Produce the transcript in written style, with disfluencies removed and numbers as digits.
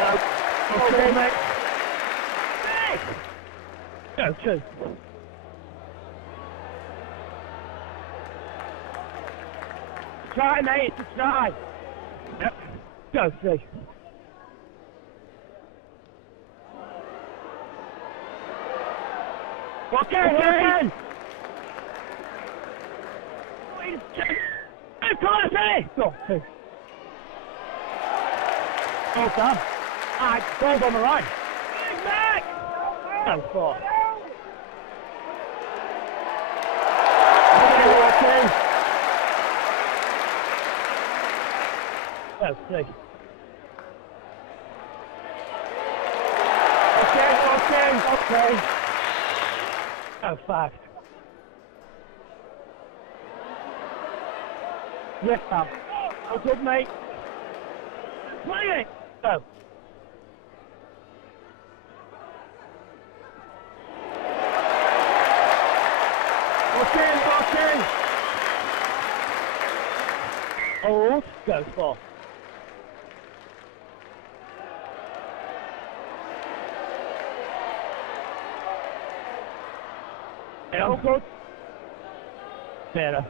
Okay, mate. Go, two. Try, mate, it's a try. Yep. Go, three. Okay. Go, two. Well done. Alright, ball's on the line. Back! Go, four. Okay. Go, three. Okay. Go, five. Yes, pal. Oh, good, mate. Play it! Go. Okay. Hold. Go, four. Oh, good. Better.